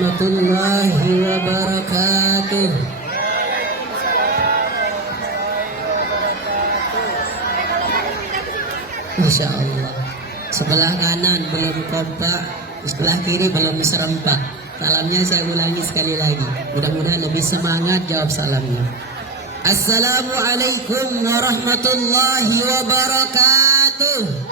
warahmatullahi wabarakatuh. Masya Allah. Sebelah kanan belum kompak, sebelah kiri belum serempak. Salamnya saya ulangi sekali lagi. Mudah-mudahan lebih semangat jawab salamnya. Assalamualaikum warahmatullahi wabarakatuh.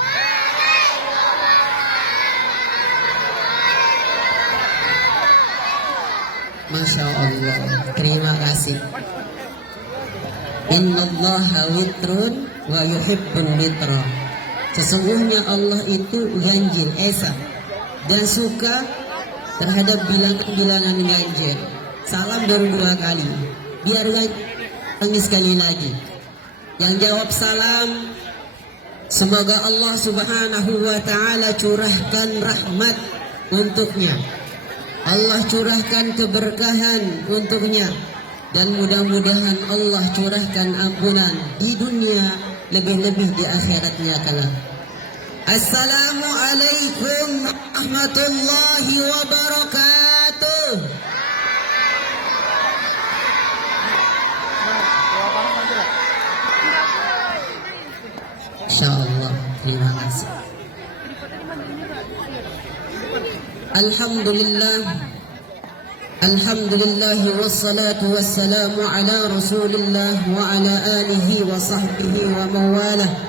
Masya Allah. Terima kasih. Innallaha witrun wa yuhibbul witra. Sesungguhnya Allah itu ganjil, esa, dan suka terhadap bilangan-bilangan ganjil. Salam baru 2 kali, biar lagi sekali lagi. Yang jawab salam, semoga Allah subhanahu wa ta'ala curahkan rahmat untuknya, Allah curahkan keberkahan untuknya, dan mudah-mudahan Allah curahkan ampunan di dunia, lebih-lebih di akhiratnya kelak. Assalamualaikum warahmatullahi wabarakatuh. Insyaallah, terima kasih. Alhamdulillah, alhamdulillah wassalatu wassalamu ala rasulillah wa ala alihi wa sahbihi wa mawalah.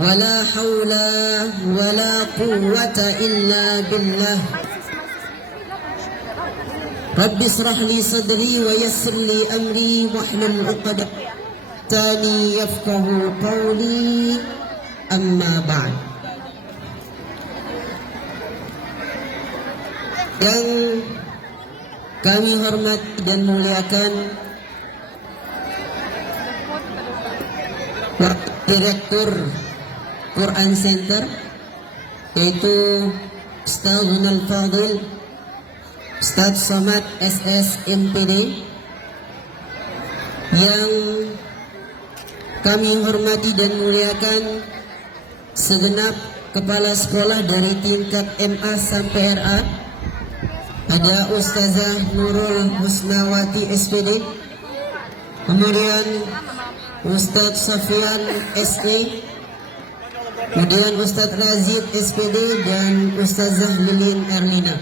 Wala hawla wala quwwata illa billah. Rabbi israh li sadri wa yassir li amri wahlul 'uqdatani yafqahu qawli, amma ba'd. Yang kami hormati dan muliakan Direktur Quran Center, yaitu Ustadzun Al-Fadil Ustadz Somad SS MPD, yang kami hormati dan muliakan segenap kepala sekolah dari tingkat MA sampai RA. Ada Ustazah Nurul Husnawati SPD, kemudian Ustadz Safian SE, kemudian Ustadz Razid SPD, dan Ustazah Lilin Erlina,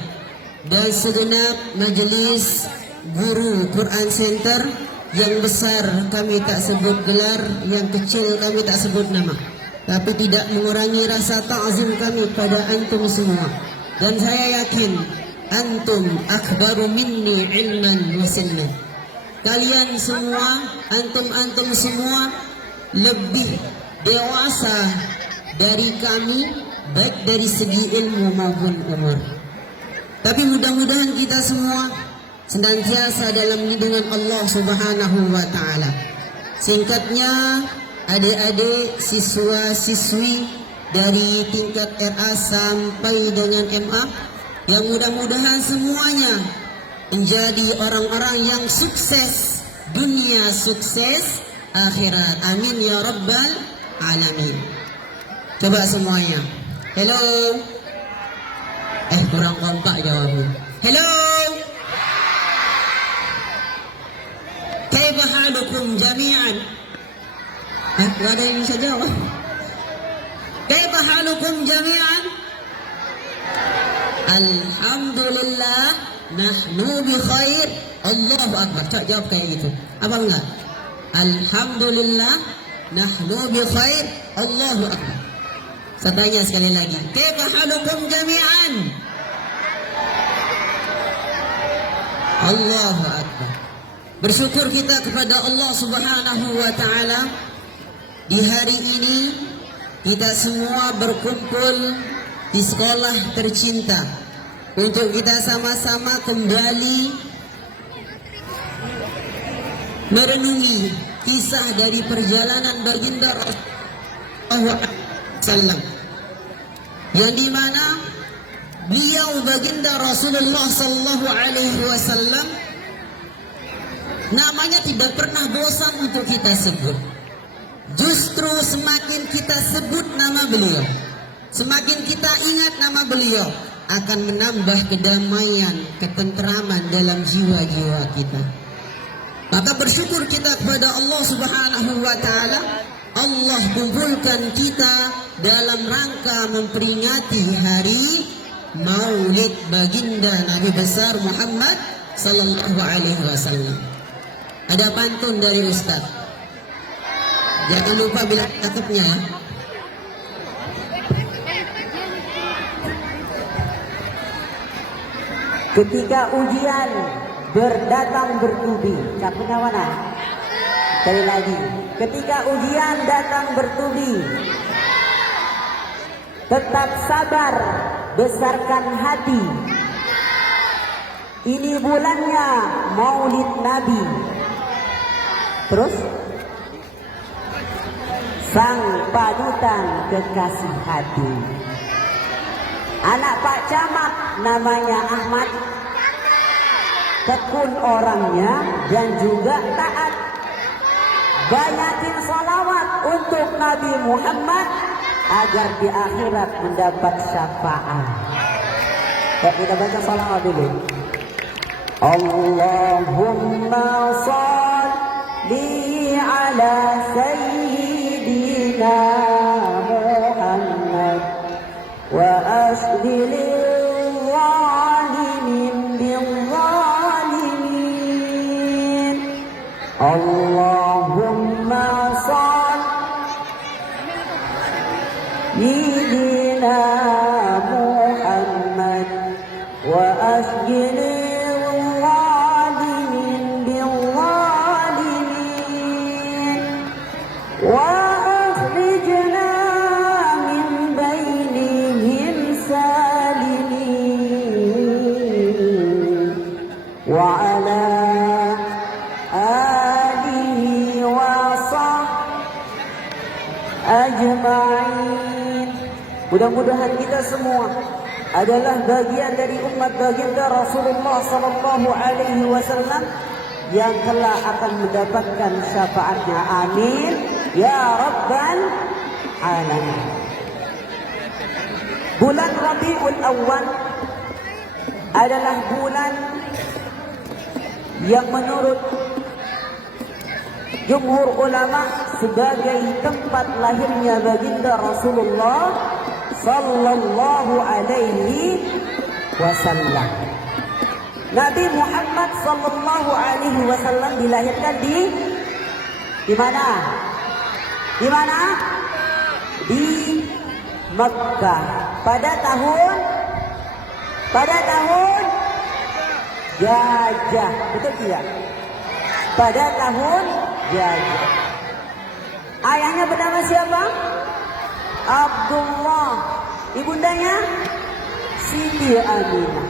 dan segenap majelis guru Quran Center. Yang besar kami tak sebut gelar, yang kecil kami tak sebut nama, tapi tidak mengurangi rasa ta'zim kami pada antum semua. Dan saya yakin antum akbaru minni ilman wa sinnan. Kalian semua, antum semua lebih dewasa dari kami, baik dari segi ilmu maupun umur. Tapi mudah-mudahan kita semua senantiasa dalam lindungan Allah subhanahu wa ta'ala. Singkatnya, adik-adik, siswa-siswi dari tingkat RA sampai dengan MA, yang mudah-mudahan semuanya menjadi orang-orang yang sukses dunia, sukses akhirat. Amin ya rabbal alamin. Coba semuanya. Hello. Kurang kompak jawabnya. Hello. Kaifa halukum jami'an? Gak ada yang bisa jawab. Kaifa halukum jami'an? Alhamdulillah, nahnu bi khair. Allahu akbar. Tak jawab kayak gitu. Apa enggak? Alhamdulillah, nahnu bi khair. Allahu akbar. Saya tanya sekali lagi. Kaifa halukum jami'an? Allahu akbar. Bersyukur kita kepada Allah subhanahu wa ta'ala. Di hari ini kita semua berkumpul di sekolah tercinta untuk kita sama-sama kembali merenungi kisah dari perjalanan baginda Rasulullah SAW, yang dimana beliau baginda Rasulullah SAW namanya tidak pernah bosan untuk kita sebut. Justru semakin kita sebut nama beliau, semakin kita ingat nama beliau, akan menambah kedamaian, ketentraman dalam jiwa-jiwa kita. Maka bersyukur kita kepada Allah Subhanahu wa taala. Allah kumpulkan kita dalam rangka memperingati hari Maulid baginda Nabi besar Muhammad sallallahu alaihi wasallam. Ada pantun dari Ustaz. Jangan lupa bila cakapnya. Ketika ujian berdatang bertubi, capnya mana? Sekali lagi. Ketika ujian datang bertubi, tetap sabar, besarkan hati. Ini bulannya Maulid Nabi. Terus sang panutan kekasih hati. Anak Pak Camat namanya Ahmad, tekun orangnya dan juga taat. Banyakin salawat untuk Nabi Muhammad agar di akhirat mendapat syafaat. Kita baca salawat dulu. Allahumma shalli ala sayyidina Muhammad wa ashdil zalimin bil zalimin. Allahumma sayyidina Muhammad wa ashdil zalimin bil zalimin wa akhrijna min bainihim salimin wa ala alihi wa sahbihi ajma'in. Mudah-mudahan kita semua adalah bagian dari umat baginda Rasulullah sallallahu alaihi wasallam yang telah akan mendapatkan syafaatnya. Amin ya rabbal alamin. Bulan Rabiul Awwal adalah bulan yang menurut jumhur ulama sebagai tempat lahirnya baginda Rasulullah sallallahu alaihi wasallam. Nabi Muhammad sallallahu alaihi wasallam dilahirkan di mana? Di mana? Di Makkah pada tahun Gajah, betul tidak? Pada tahun Gajah. Ayahnya bernama siapa? Abdullah. Ibundanya Siti Aminah.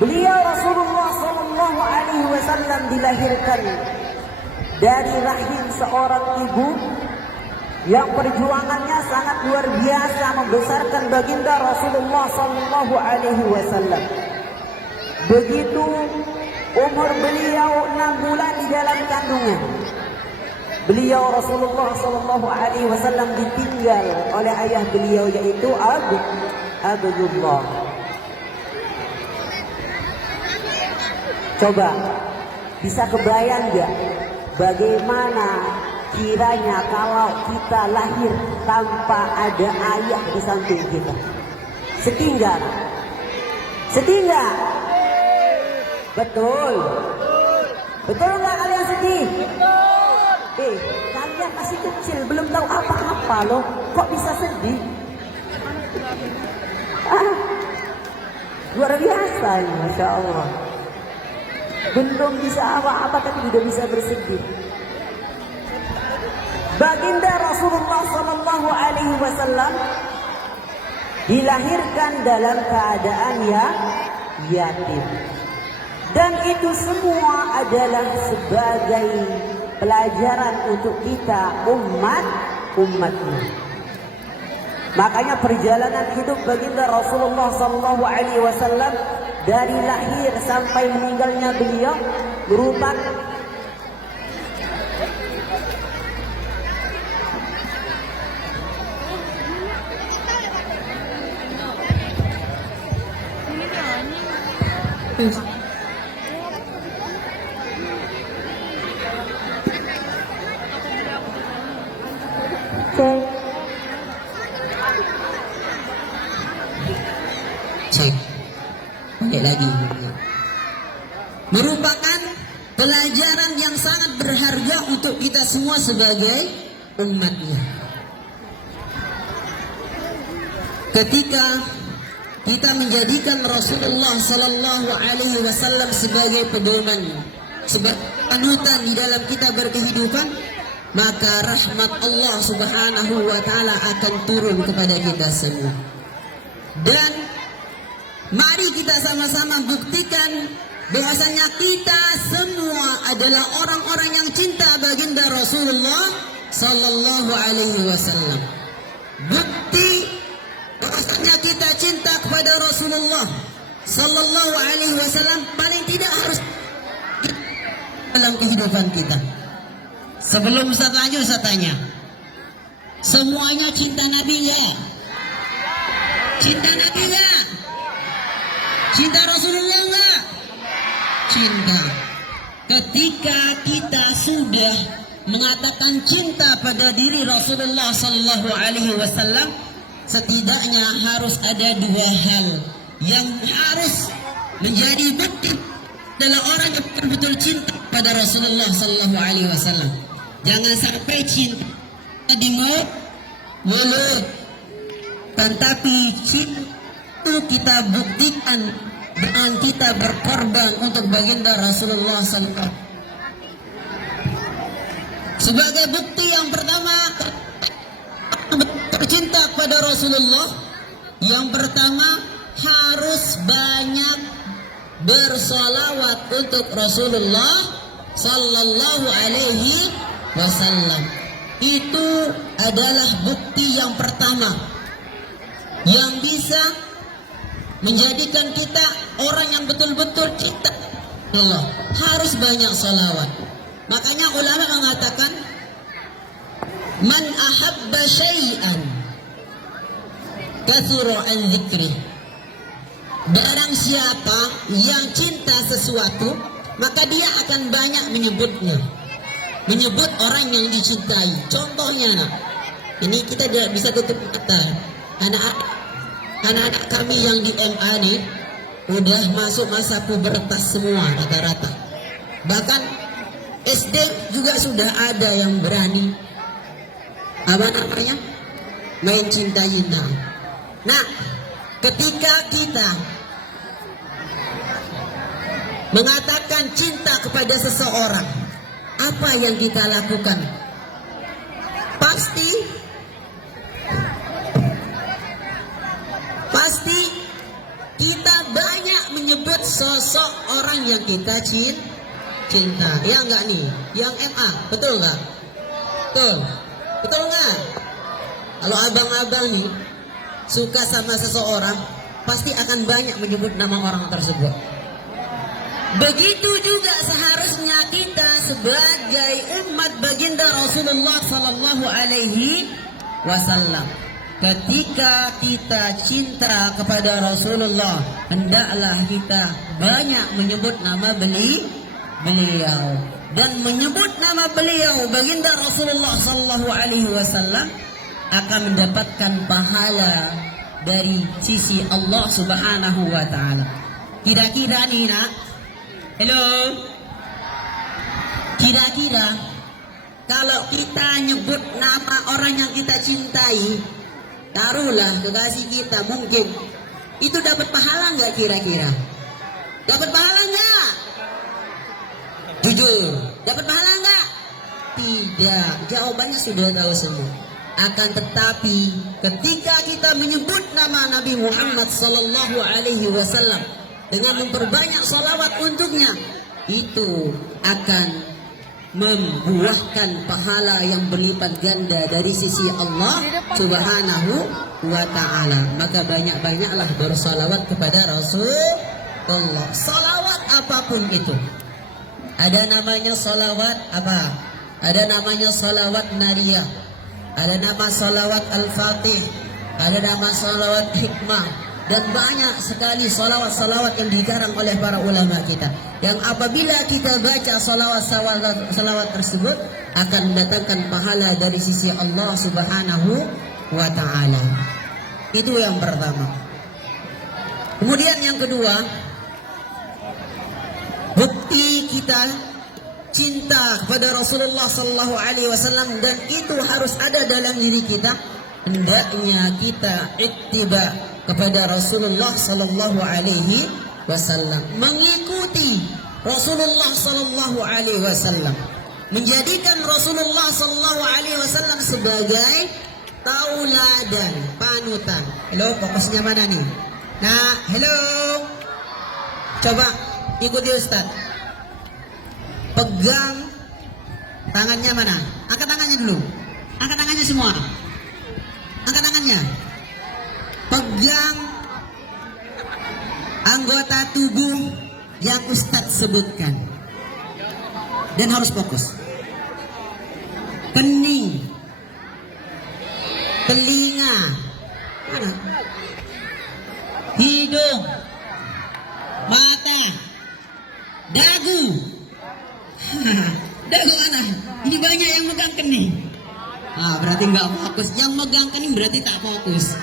Beliau Rasulullah sallallahu alaihi wasallam dilahirkan dari rahim seorang ibu yang perjuangannya sangat luar biasa membesarkan baginda Rasulullah sallallahu alaihi wasallam. Begitu umur beliau 6 bulan di dalam kandungan, beliau Rasulullah sallallahu alaihi wasallam ditinggal oleh ayah beliau yaitu Abdullah. Coba bisa kebayang enggak bagaimana kiranya kalau kita lahir tanpa ada ayah di samping kita? Sedih enggak? Sedih enggak? Betul. Betul enggak kalian sedih? Kalian masih kecil, belum tahu apa-apa loh. Kok bisa sedih? Luar biasa ya, Masya Allah. Belum bisa apa-apa tapi sudah bisa bersedih. Baginda Rasulullah sallallahu alaihi wasallam dilahirkan dalam keadaan yatim. Dan itu semua adalah sebagai pelajaran untuk kita umatnya. Makanya perjalanan hidup baginda Rasulullah sallallahu alaihi wasallam dari lahir sampai meninggalnya beliau merupakan Cek. Cek. Oke lagi. Merupakan pelajaran yang sangat berharga untuk kita semua sebagai umatnya. Ketika kita menjadikan Rasulullah Sallallahu Alaihi Wasallam sebagai pedoman, sebagai panutan di dalam kita berkehidupan, maka rahmat Allah Subhanahu Wa Taala akan turun kepada kita semua. Dan mari kita sama-sama buktikan bahwasanya kita semua adalah orang-orang yang cinta baginda Rasulullah Sallallahu Alaihi Wasallam. Bukti bahwasanya kita cinta kepada Rasulullah Sallallahu Alaihi Wasallam paling tidak harus dalam kehidupan kita. Sebelum Ustaz lanjut, saya tanya, semuanya cinta Nabi ya? Cinta Nabi ya? Cinta Rasulullah enggak? Cinta. Ketika kita sudah mengatakan cinta pada diri Rasulullah Sallallahu Alaihi Wasallam, setidaknya harus ada dua hal yang harus menjadi bukti adalah orang yang betul-betul cinta pada Rasulullah Sallallahu Alaihi Wasallam. Jangan sampai cinta di mulut, tetapi cinta itu kita buktikan dengan kita berkorban untuk baginda Rasulullah SAW. Sebagai bukti yang pertama bercinta kepada Rasulullah, yang pertama harus banyak bersolawat untuk Rasulullah Sallallahu Alaihi Wasallam. Itu adalah bukti yang pertama yang bisa menjadikan kita orang yang betul-betul cinta Allah. Harus banyak salawat. Makanya ulama mengatakan, man ahabba syai'an kathura an dzikri. Barang siapa yang cinta sesuatu, maka dia akan banyak menyebutnya, menyebut orang yang dicintai. Contohnya, ini kita tidak bisa tutup mata. Anak-anak kami yang di MA nih udah masuk masa pubertas semua rata-rata. Bahkan SD juga sudah ada yang berani apa namanya main cinta-cinta. Nah, ketika kita mengatakan cinta kepada seseorang, apa yang kita lakukan? Pasti kita banyak menyebut sosok orang yang kita cinta. Ya enggak nih? Yang MA, betul enggak? Betul enggak? Kalau abang-abang nih suka sama seseorang, pasti akan banyak menyebut nama orang tersebut. Begitu juga seharusnya kita sebagai umat baginda Rasulullah Sallallahu Alaihi Wasallam. Ketika kita cinta kepada Rasulullah, hendaklah kita banyak menyebut nama beliau. Dan menyebut nama beliau baginda Rasulullah Sallallahu Alaihi Wasallam akan mendapatkan pahala dari sisi Allah Subhanahu Wa Taala. Kira-kira nih nak, halo, kira-kira kalau kita nyebut nama orang yang kita cintai, taruhlah kekasih kita, mungkin itu dapat pahala nggak kira-kira? Dapat pahala nggak? Jujur, dapat pahala nggak? Tidak. Jawabannya sudah tahu semua. Akan tetapi ketika kita menyebut nama Nabi Muhammad Sallallahu Alaihi Wasallam dengan memperbanyak salawat untuknya, itu akan membuahkan pahala yang berlipat ganda dari sisi Allah Subhanahu wa Ta'ala. Maka banyak-banyaklah bersalawat kepada Rasulullah. Salawat apapun itu. Ada namanya salawat apa? Ada namanya salawat nariyah. Ada nama salawat al-fatih. Ada nama salawat hikmah. dan banyak sekali salawat-salawat yang dikarang oleh para ulama kita. Yang apabila kita baca salawat tersebut akan mendatangkan pahala dari sisi Allah Subhanahu wa taala. Itu yang pertama. Kemudian yang kedua, bukti kita cinta kepada Rasulullah sallallahu alaihi wasallam, dan itu harus ada dalam diri kita. Hendaknya kita ittiba kepada Rasulullah sallallahu alaihi wasallam, mengikuti Rasulullah sallallahu alaihi wasallam, menjadikan Rasulullah sallallahu alaihi wasallam sebagai tauladan, panutan. Hello, fokusnya mana nih? Nah, hello. Coba ikuti Ustaz. Pegang tangannya mana? Angkat tangannya dulu. Angkat tangannya semua. Angkat tangannya. Pegang anggota tubuh yang Ustadz sebutkan. Dan harus fokus. Kening, telinga, mana? Hidung, mata, dagu. Dagu mana? Ini banyak yang megang kening. Berarti nggak fokus. Yang megang kening berarti tak fokus.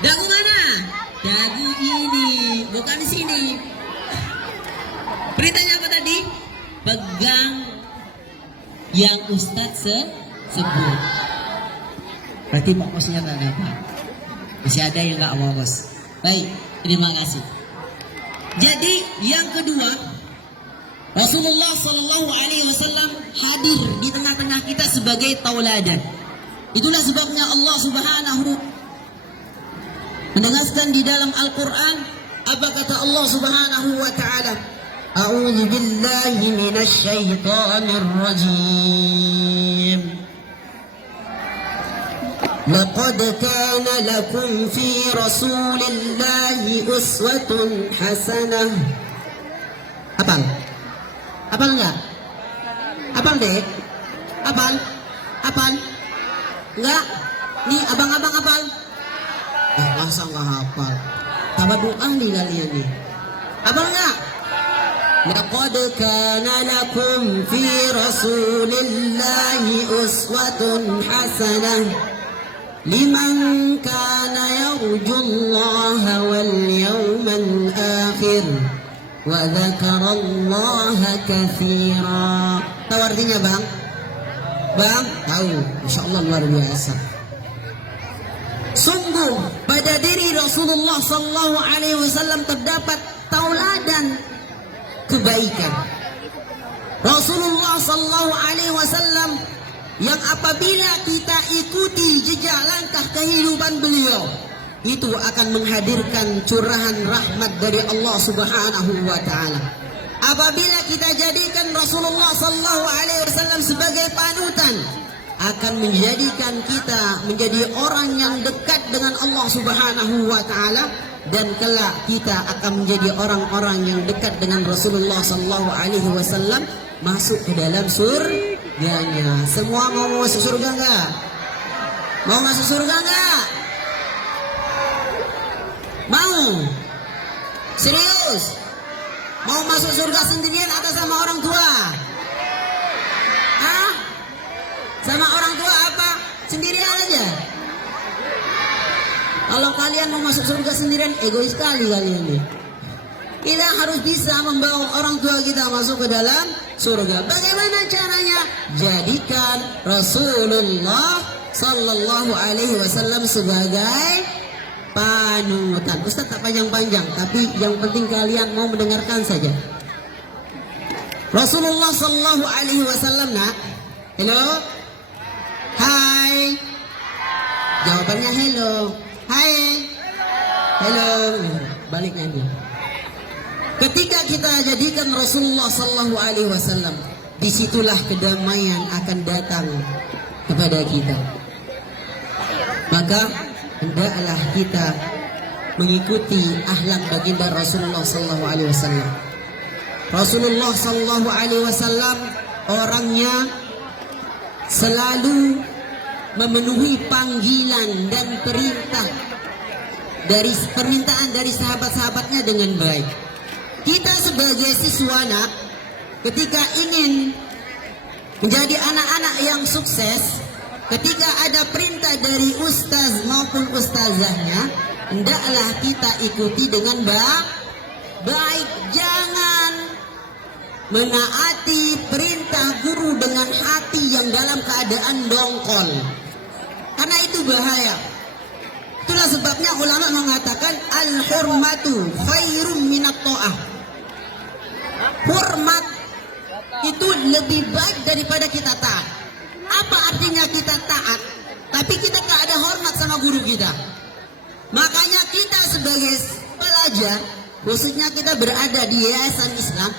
Dagu mana? Dagu ini, bukan di sini. Beritanya apa tadi? Pegang yang Ustadz sebut. Berarti fokusnya tak dapat. Masih ada yang nggak fokus. Baik, terima kasih. Jadi yang kedua, Rasulullah Sallallahu Alaihi Wasallam hadir di tengah-tengah kita sebagai tauladan. Itulah sebabnya Allah Subhanahu menegaskan di dalam Al-Quran, apa kata Allah Subhanahu wa Ta'ala? A'udzu billahi minasy syaithanir rajim. Laqad kana lakum fi Rasulillahi uswatun hasanah. Apal? Apal enggak? Apal deh? Apal? Apal? Enggak? Nih abang-abang apal? Masa nggak hafal? Tawadhu ahli kalian nih. Apal enggak? Laqad kana lakum fi Rasulillahi uswatun hasanah liman kana yarjullaha wal yawmal akhir wa dzakarallaha katsira. Tahu artinya, Bang? Bang, tahu. Insyaallah luar biasa. Sungguh pada diri Rasulullah sallallahu alaihi wasallam terdapat tauladan kebaikan. Rasulullah sallallahu alaihi wasallam yang apabila kita ikuti jejak langkah kehidupan beliau, itu akan menghadirkan curahan rahmat dari Allah Subhanahu wa taala. Apabila kita jadikan Rasulullah sallallahu alaihi wasallam sebagai panutan, akan menjadikan kita menjadi orang yang dekat dengan Allah Subhanahu wa taala, dan kelak kita akan menjadi orang-orang yang dekat dengan Rasulullah sallallahu alaihi wasallam, masuk ke dalam surganya. Semua mau masuk surga enggak? Mau masuk surga enggak? Mau? Serius? Mau masuk surga sendirian atau sama orang tua? Hah? Sama orang tua apa? Sendirian aja? Kalau kalian mau masuk surga sendirian, egois sekali kalian nih. Kita harus bisa membawa orang tua kita masuk ke dalam surga. Bagaimana caranya? Jadikan Rasulullah sallallahu alaihi wasallam sebagai panutan. Ustaz tak panjang-panjang, tapi yang penting kalian mau mendengarkan saja. Rasulullah sallallahu alaihi wasallam, nak. Hello? Hai. Jawabannya hello. Hai. Hello. Balik lagi. Ketika kita jadikan Rasulullah sallallahu alaihi wasallam, disitulah kedamaian akan datang kepada kita. Maka hendaklah kita mengikuti akhlak baginda Rasulullah sallallahu alaihi wasallam. Rasulullah sallallahu alaihi wasallam orangnya selalu memenuhi panggilan dan perintah dari permintaan dari sahabat-sahabatnya dengan baik. Kita sebagai siswa nak, ketika ingin menjadi anak-anak yang sukses, ketika ada perintah dari ustaz maupun ustazahnya, hendaklah kita ikuti dengan baik. Jangan menaati perintah guru dengan hati yang dalam keadaan dongkol, karena itu bahaya. Itulah sebabnya ulama mengatakan al-hurmatu khairum minat ta'ah. Hormat itu lebih baik daripada kita taat. Apa artinya kita taat tapi kita tak ada hormat sama guru kita? Makanya kita sebagai pelajar, khususnya kita berada di yayasan Islam,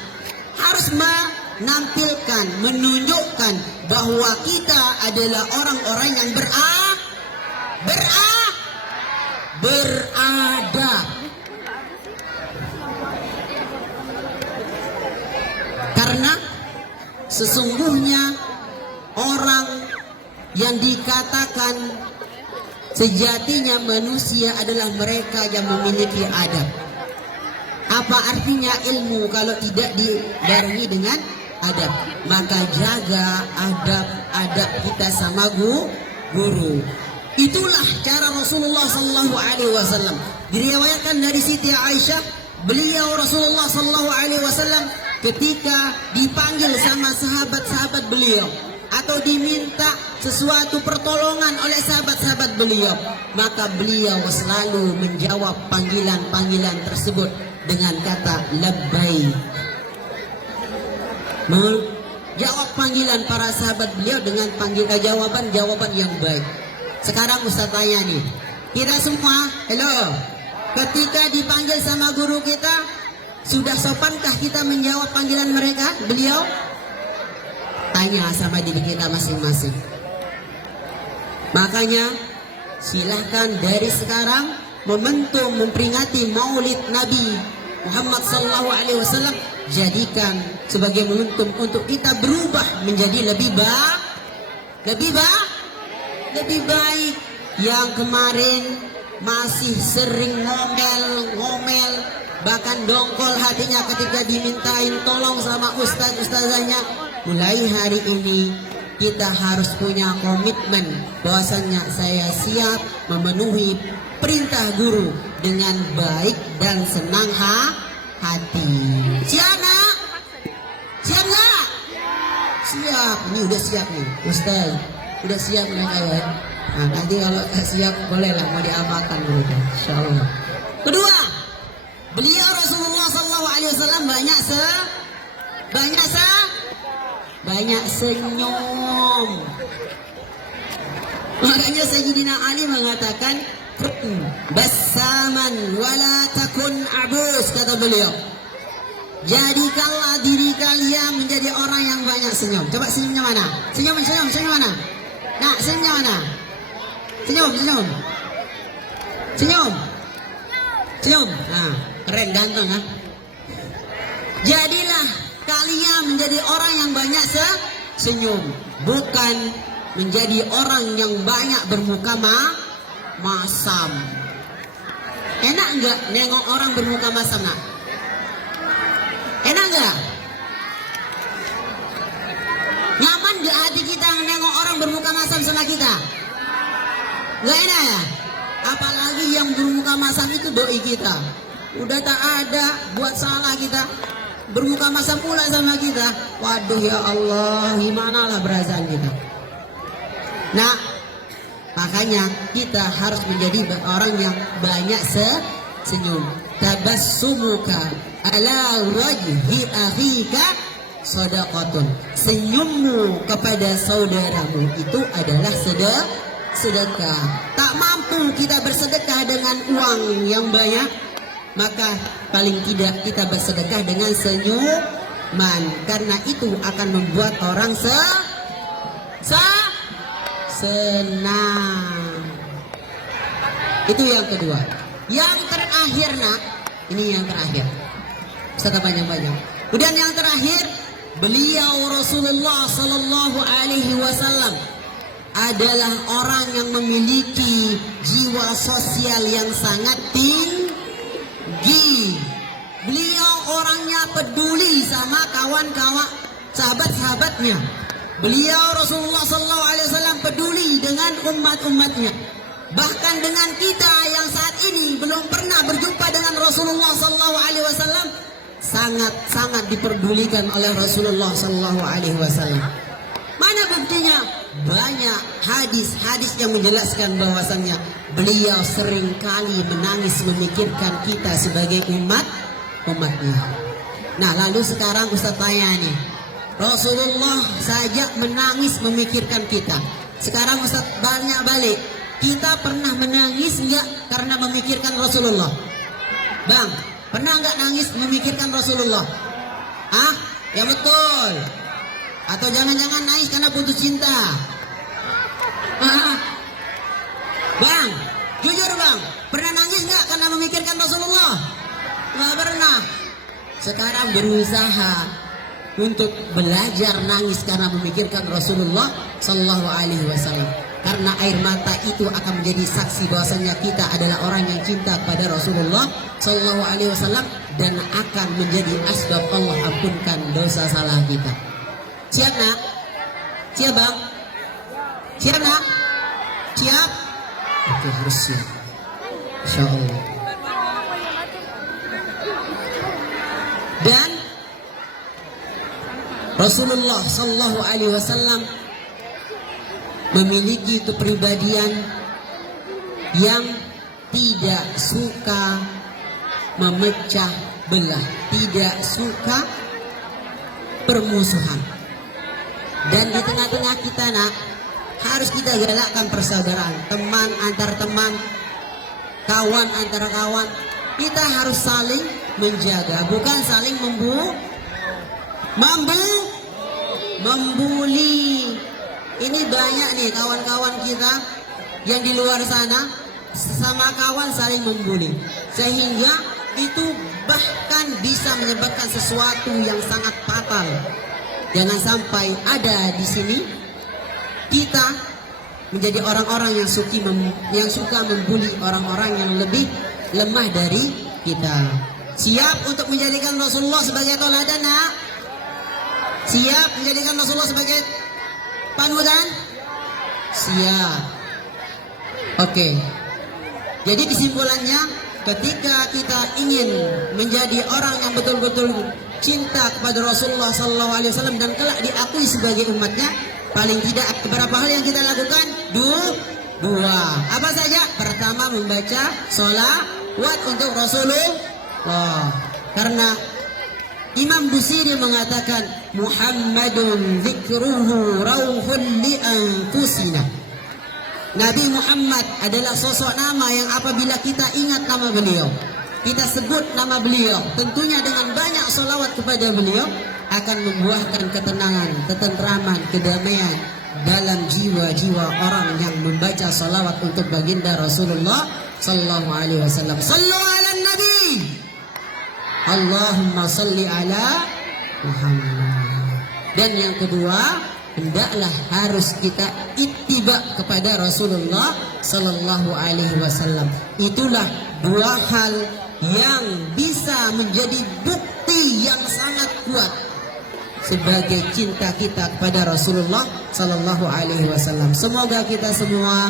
harus menampilkan, menunjukkan bahwa kita adalah orang-orang yang beradab. Karena sesungguhnya orang yang dikatakan sejatinya manusia adalah mereka yang memiliki adab. Apa artinya ilmu kalau tidak dibarengi dengan adab? Maka jaga adab kita sama guru. Itulah cara Rasulullah Sallallahu Alaihi Wasallam. Diriwayatkan dari Siti Aisyah, beliau Rasulullah Sallallahu Alaihi Wasallam ketika dipanggil sama sahabat-sahabat beliau atau diminta sesuatu pertolongan oleh sahabat-sahabat beliau, maka beliau selalu menjawab panggilan-panggilan tersebut dengan kata labbaik. Menjawab panggilan para sahabat beliau dengan jawaban yang baik. Sekarang Ustaz tanya nih, kita semua, hello, ketika dipanggil sama guru kita, sudah sopankah kita menjawab panggilan mereka, beliau? Tanya sama diri kita masing-masing. Makanya silahkan dari sekarang momentum memperingati Maulid Nabi Muhammad Sallallahu Alaihi Wasallam, jadikan sebagai momentum untuk kita berubah menjadi lebih baik. Yang kemarin masih sering ngomel, bahkan dongkol hatinya ketika dimintain tolong sama ustazahnya, mulai hari ini kita harus punya komitmen bahwasannya saya siap memenuhi perintah guru dengan baik dan senang hati. Siap nak? Siap nggak? Siap. Ini udah siap nih Ustaz, udah siap nih ayat. Nah, nanti kalau siap bolehlah mau diamalkan dulu, insyaallah. Kedua, beliau Rasulullah Sallallahu Alaihi Wasallam banyak senyum. Makanya Sayyidina Ali mengatakan bassaman wala takun abus, kata beliau. Jadikanlah diri kalian menjadi orang yang banyak senyum. Coba senyumnya mana? Senyum mana? Nah, senyumnya mana? Senyum. Nah, keren, ganteng ya. Jadilah kalian menjadi orang yang banyak senyum, bukan menjadi orang yang banyak bermuka masam. Enak enggak nengok orang bermuka masam nak? Enak enggak? Nyaman enggak hati kita nengok orang bermuka masam sama kita? Enggak enak ya? Apalagi yang bermuka masam itu doi kita. Udah tak ada buat salah kita, bermuka masam pula sama kita. Waduh ya Allah, gimana lah perasaan kita. Nah, makanya kita harus menjadi orang yang banyak senyum. Tabassumuka ala wajhi akhika shadaqatun. Senyummu kepada saudaramu itu adalah sedekah. Tak mampu kita bersedekah dengan uang yang banyak, maka paling tidak kita bersedekah dengan senyuman, karena itu akan membuat orang senang. Itu yang kedua. Yang terakhir nak, ini yang terakhir. Ustaz panjang-panjang. Kemudian yang terakhir, beliau Rasulullah Sallallahu Alaihi Wasallam adalah orang yang memiliki jiwa sosial yang sangat tinggi. Beliau orangnya peduli sama kawan-kawan, sahabat-sahabatnya. Beliau Rasulullah SAW peduli dengan umat-umatnya. Bahkan dengan kita yang saat ini belum pernah berjumpa dengan Rasulullah SAW, sangat-sangat diperdulikan oleh Rasulullah SAW. Mana buktinya? Banyak hadis-hadis yang menjelaskan bahwasannya beliau seringkali menangis memikirkan kita sebagai umatnya. Nah, lalu sekarang Ustaz tanya nih, Rasulullah saja menangis memikirkan kita. Sekarang Ustaz banyak balik, kita pernah menangis nggak karena memikirkan Rasulullah? Bang, pernah nggak nangis memikirkan Rasulullah? Ah, ya betul. Atau jangan-jangan nangis karena putus cinta? Ah, bang, jujur bang, pernah nangis nggak karena memikirkan Rasulullah? Nggak pernah. Sekarang berusaha untuk belajar nangis karena memikirkan Rasulullah Sallallahu Alaihi Wasallam. Karena air mata itu akan menjadi saksi bahwasanya kita adalah orang yang cinta kepada Rasulullah Sallallahu Alaihi Wasallam dan akan menjadi asbab Allah ampunkan dosa salah kita. Siap nak? Siap bang? Siap nak? Siap? Oke, harus siap. Insya Allah. Dan Rasulullah Sallallahu Alaihi Wasallam memiliki kepribadian yang tidak suka memecah belah, tidak suka permusuhan. Dan di tengah-tengah kita nak, harus kita galakkan persaudaraan, teman antar teman, kawan antara kawan. Kita harus saling menjaga, bukan saling membuli. Ini banyak nih kawan-kawan kita yang di luar sana sesama kawan saling membuli, sehingga itu bahkan bisa menyebabkan sesuatu yang sangat fatal. Jangan sampai ada di sini kita menjadi orang-orang yang suka membuli orang-orang yang lebih lemah dari kita. Siap untuk menjadikan Rasulullah sebagai tauladan nak? Siap menjadikan Rasulullah sebagai panutan? Siap. Oke. Jadi kesimpulannya, ketika kita ingin menjadi orang yang betul-betul cinta kepada Rasulullah SAW dan kelak diakui sebagai umatnya, paling tidak beberapa hal yang kita lakukan? Dua. Apa saja? Pertama, membaca sholawat untuk Rasulullah. Karena Imam Busiri mengatakan, Muhammadun zikruhu rauhun li anfusina. Nabi Muhammad adalah sosok nama yang apabila kita ingat nama beliau, kita sebut nama beliau, tentunya dengan banyak sholawat kepada beliau, akan membuahkan ketenangan, ketentraman, kedamaian dalam jiwa-jiwa orang yang membaca sholawat untuk baginda Rasulullah Sallallahu Alaihi Wasallam. Sallu ala Nabi. Allahumma salli ala Muhammad. Dan yang kedua, hendaklah harus kita ittiba kepada Rasulullah Sallallahu Alaihi Wasallam. Itulah dua hal yang bisa menjadi bukti yang sangat kuat sebagai cinta kita kepada Rasulullah Sallallahu Alaihi Wasallam. Semoga kita semua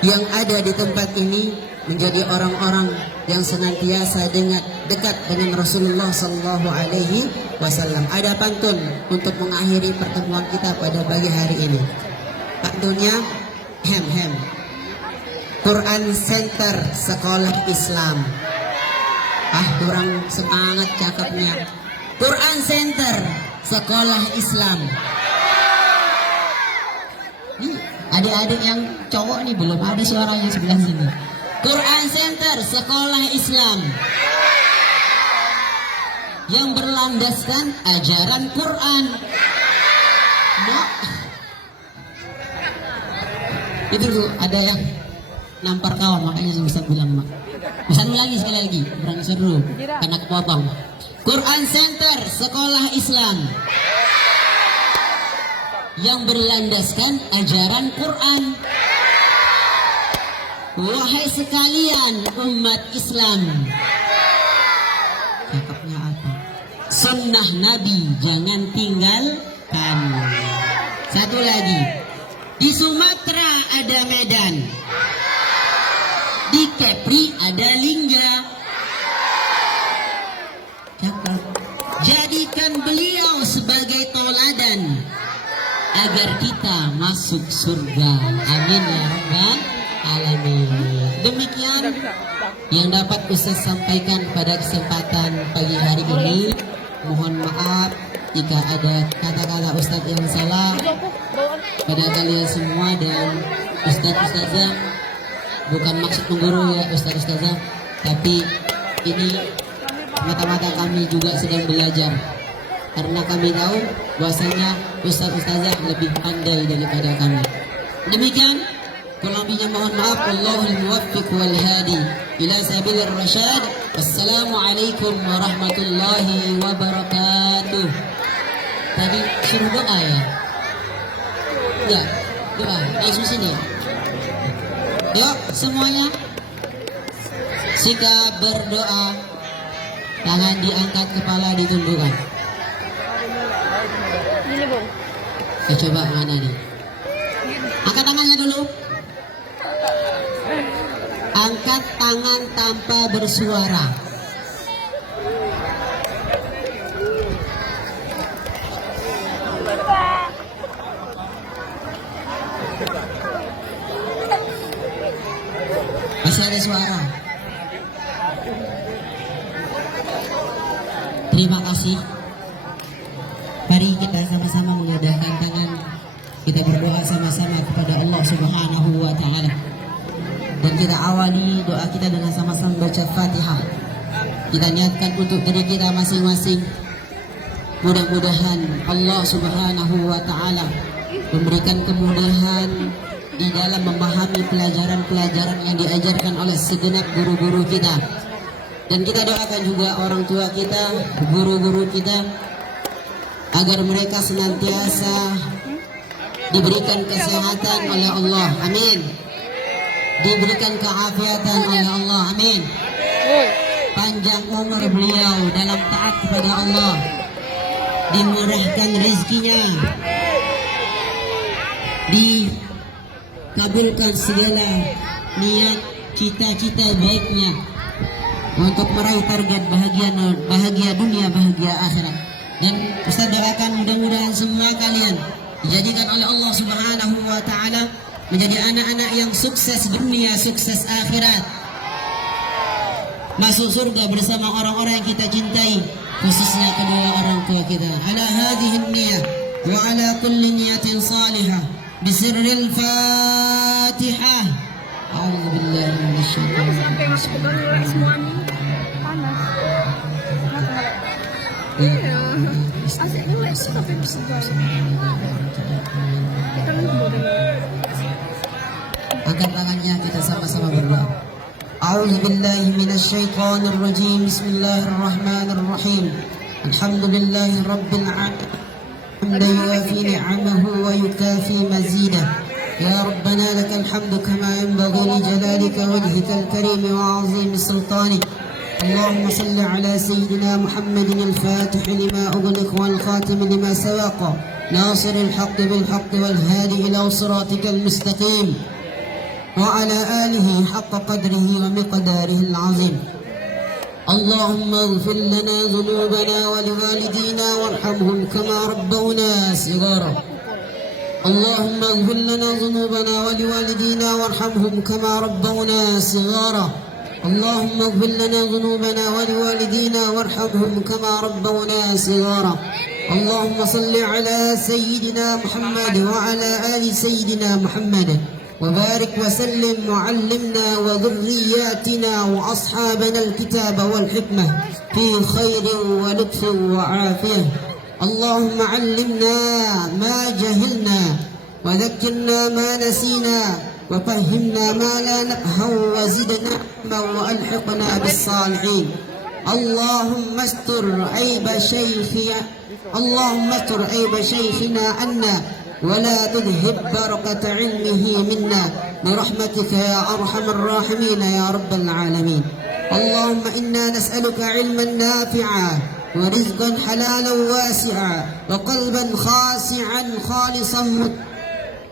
yang ada di tempat ini menjadi orang-orang yang senantiasa dekat dengan Rasulullah Sallallahu Alaihi Wasallam. Ada pantun untuk mengakhiri pertemuan kita pada pagi hari ini. Pantunnya hem. Quran Center Sekolah Islam. Kurang semangat cakapnya. Quran Center Sekolah Islam. Adik-adik yang cowok nih belum ada suaranya sebelah sini. Quran Center Sekolah Islam yang berlandaskan ajaran Quran. Nah, itu tuh ada yang nampar kawan, makanya saya bisa bilang mak. Bisa lagi sekali lagi, berang seru karena kepotong. Quran Center Sekolah Islam yang berlandaskan ajaran Quran. Wahai sekalian umat Islam, cakapnya apa? Sunnah Nabi jangan tinggalkan. Satu lagi, di Sumatera ada Medan, di Kepri ada Lingga. Cakap. Jadikan beliau sebagai tauladan agar kita masuk surga. Amin ya rabbal alamin. Demikian yang dapat Ustaz sampaikan pada kesempatan pagi hari ini. Mohon maaf jika ada kata-kata Ustaz yang salah pada kalian semua, dan Ustaz-Ustazah bukan maksud menggurui ya Ustaz-Ustazah, tapi ini mata-mata kami juga sedang belajar, karena kami tahu bahwasanya Ustaz-Ustazah lebih pandai daripada kami. Demikian, kurang lebihnya mohon maaf. Wallahul muwaffiq wal hadi ila sabilir rasyad. Wassalamualaikum warahmatullahi wabarakatuh. Tadi suruh doa ya? Ya, doa. Yesus sini. Yuk semuanya sikap berdoa. Tangan diangkat, kepala ditundukkan. Saya coba mana nih? Angkat tangannya dulu. Angkat tangan tanpa bersuara. Masih ada suara. Terima kasih. Mari kita sama-sama mengadahkan tangan. Kita berdoa sama-sama kepada Allah Subhanahu wa Ta'ala. Dan kita awali doa kita dengan sama-sama baca Fatihah. Kita niatkan untuk diri kita masing-masing. Mudah-mudahan Allah Subhanahu wa Ta'ala memberikan kemudahan di dalam memahami pelajaran-pelajaran yang diajarkan oleh segenap guru-guru kita. Dan kita doakan juga orang tua kita, guru-guru kita, agar mereka senantiasa diberikan kesehatan oleh Allah, amin. Diberikan keafiatan oleh Allah, amin. Panjang umur beliau dalam taat kepada Allah, dimurahkan rezekinya, dikabulkan segala niat cita-cita baiknya untuk meraih target bahagia dunia, bahagia akhirat. Dan Ustaz doakan mudah-mudahan semua kalian dijadikan oleh Allah Subhanahu wa Ta'ala menjadi anak-anak yang sukses dunia, sukses akhirat, masuk surga bersama orang-orang yang kita cintai, khususnya kedua orang tua kita. Ala hadhihi niyyah wa ala kulli niyatin salihah bisirril Fatihah. A'udzu billahi minasyaitonir rajim. Angkat tangannya, kita sama-sama berdoa. A'udzu billahi minasyaitonir rajim. Bismillahirrahmanirrahim. Alhamdulillahi rabbil alamin. Hamdan yuwafi ni'amahu wa yukafi mazidah. Ya Rabbana lakal hamdu kama yanbaghi li jalalika wajhikal karim wa 'azimi sultanik. اللهم صل على سيدنا محمد الفاتح لما أغلق والخاتم لما سبق ناصر الحق بالحق والهادي إلى صراطك المستقيم وعلى آله حق قدره ومقداره العظيم. اللهم اغفر لنا ذنوبنا ولوالدينا وارحمهم كما ربونا صغارا. اللهم اغفر لنا ذنوبنا ولوالدينا وارحمهم كما ربونا صغارا. اللهم اغفر لنا ذنوبنا ولوالدينا وارحمهم كما ربونا صغارا. اللهم صل على سيدنا محمد وعلى آل سيدنا محمد وبارك وسلم وعلمنا وذرياتنا وأصحابنا الكتاب والحكمة في خير ولطف وعافية. اللهم علمنا ما جهلنا وذكرنا ما نسينا وفهمنا ما لا نفهم وزدنا علما وألحقنا بالصالحين. اللهم استر عيب شيخنا عنا ولا تذهب بركة علمه منا برحمتك يا أرحم الراحمين يا رب العالمين. اللهم إنا نسألك علما نافعا ورزقا حلالا واسعا وقلبا خاشعا خالصا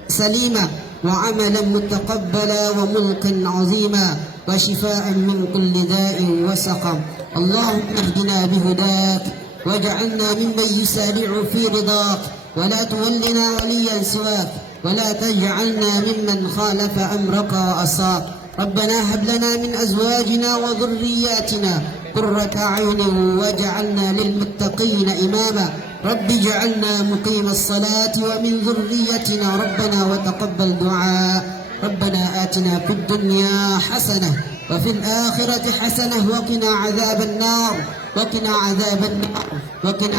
سليما وعملا متقبلا وملكا عظيما وشفاء من كل داء وسقم. اللهم اهدنا بهداك واجعلنا ممن يسارع في رضاك ولا تولنا وليا سواك ولا تجعلنا ممن خالف أمرك وأصاك. ربنا هب لنا من أزواجنا وذرياتنا قرة أعين واجعلنا للمتقين إماما. رب اجعلنا مقيم الصلاة ومن ذريتنا ربنا وتقبل دعاء. ربنا آتنا في الدنيا حسنة وفي الآخرة حسنة وقنا عذاب النار وقنا عذاب النار وقنا